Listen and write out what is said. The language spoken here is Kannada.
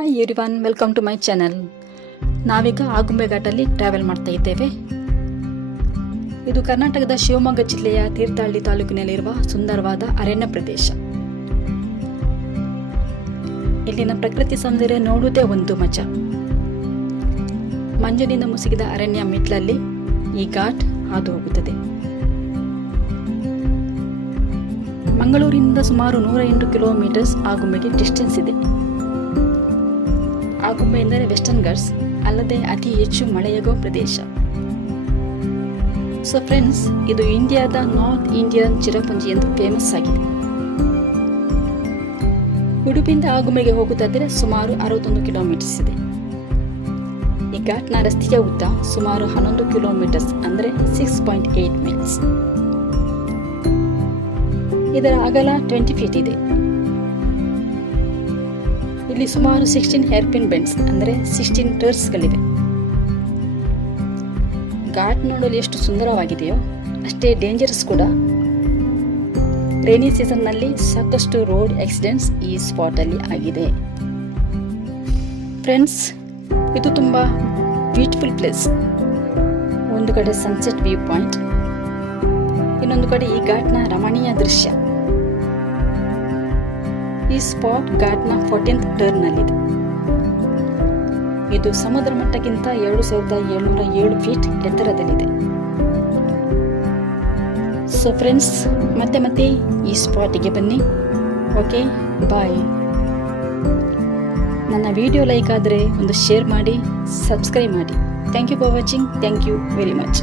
Hi everyone, welcome to my channel. ನಾವೀಗ ಆಗುಂಬೆ ಘಾಟಲ್ಲಿ ಟ್ರಾವೆಲ್ ಮಾಡ್ತಾ ಇದ್ದೇವೆ. ಇದು ಕರ್ನಾಟಕದ ಶಿವಮೊಗ್ಗ ಜಿಲ್ಲೆಯ ತೀರ್ಥಹಳ್ಳಿ ತಾಲೂಕಿನಲ್ಲಿರುವ ಸುಂದರವಾದ ಅರಣ್ಯ ಪ್ರದೇಶ. ಇಲ್ಲಿನ ಪ್ರಕೃತಿ ಸೌಂದರ್ಯ ನೋಡುವುದೇ ಒಂದು ಮಜಾ. ಮಂಜಿನಿಂದ ಮುಸುಕಿದ ಅರಣ್ಯ ಮಿಟ್ಲಲ್ಲಿ ಈ ಘಾಟ್ ಹಾದು ಹೋಗುತ್ತದೆ. ಮಂಗಳೂರಿನಿಂದ ಸುಮಾರು 108 ಕಿಲೋಮೀಟರ್ಸ್ ಆಗುಂಬೆಗೆ ಡಿಸ್ಟೆನ್ಸ್ ಇದೆ. ಆಗುಂಬೆ ಎಂದರೆ ವೆಸ್ಟರ್ನ್ ಘಾಟ್ಸ್ ಅಲ್ಲದೆ ಅತಿ ಹೆಚ್ಚು ಮಳೆಯಾಗುವ ಪ್ರದೇಶ. ಸೊ ಫ್ರೆಂಡ್ಸ್, ಇದು ಇಂಡಿಯಾದ ನಾರ್ತ್ ಇಂಡಿಯನ್ ಚಿರಪುಂಜಿ ಎಂದು ಫೇಮಸ್ ಆಗಿದೆ. ಉಡುಪಿಯಿಂದ ಆಗುಂಬೆಗೆ ಹೋಗುವುದಾದರೆ ಸುಮಾರು 61 ಕಿಲೋಮೀಟರ್ಸ್ ಇದೆ. ಈ ಘಾಟ್ನ ರಸ್ತೆಯ ಉದ್ದ ಸುಮಾರು 11 ಕಿಲೋಮೀಟರ್ಸ್ ಅಂದರೆ 6.8 ಮೈಲ್ಸ್. ಇದರ ಅಗಲ 20 ಫೀಟ್ ಇದೆ. ಇಲ್ಲಿ ಸುಮಾರು 16 ಹೇರ್ಪಿನ್ ಬೆಂಡ್ಸ್ ಅಂದರೆ 16 ಟರ್ನ್ಸ್ಗಳಿವೆ. ಘಾಟ್ ನೋಡಲು ಎಷ್ಟು ಸುಂದರವಾಗಿದೆಯೋ ಅಷ್ಟೇ ಡೇಂಜರಸ್ ಕೂಡ. ರೈನಿ ಸೀಸನ್ನಲ್ಲಿ ಸಾಕಷ್ಟು ರೋಡ್ ಆಕ್ಸಿಡೆಂಟ್ಸ್ ಈ ಸ್ಪಾಟ್ ಅಲ್ಲಿ ಆಗಿದೆ. ಫ್ರೆಂಡ್ಸ್, ಇದು ತುಂಬಾ ಬ್ಯೂಟಿಫುಲ್ ಪ್ಲೇಸ್. ಒಂದು ಕಡೆ ಸನ್ಸೆಟ್ ವ್ಯೂ ಪಾಯಿಂಟ್, ಇನ್ನೊಂದು ಕಡೆ ಈ ಘಾಟ್ನ ರಮಣೀಯ ದೃಶ್ಯ. ಈ ಸ್ಪಾಟ್ ಘಾಟ್ನ 14th ಟರ್ನ್ನಲ್ಲಿದೆ. ಇದು ಸಮುದ್ರ ಮಟ್ಟಕ್ಕಿಂತ 2707 ಫೀಟ್ ಎತ್ತರದಲ್ಲಿದೆ. ಸೊ ಫ್ರೆಂಡ್ಸ್, ಮತ್ತೆ ಈ ಸ್ಪಾಟಿಗೆ ಬನ್ನಿ. Okay, bye. ನನ್ನ ವಿಡಿಯೋ ಲೈಕ್ ಆದರೆ ಒಂದು ಶೇರ್ ಮಾಡಿ, ಸಬ್ಸ್ಕ್ರೈಬ್ ಮಾಡಿ. Thank you for watching. Thank you very much.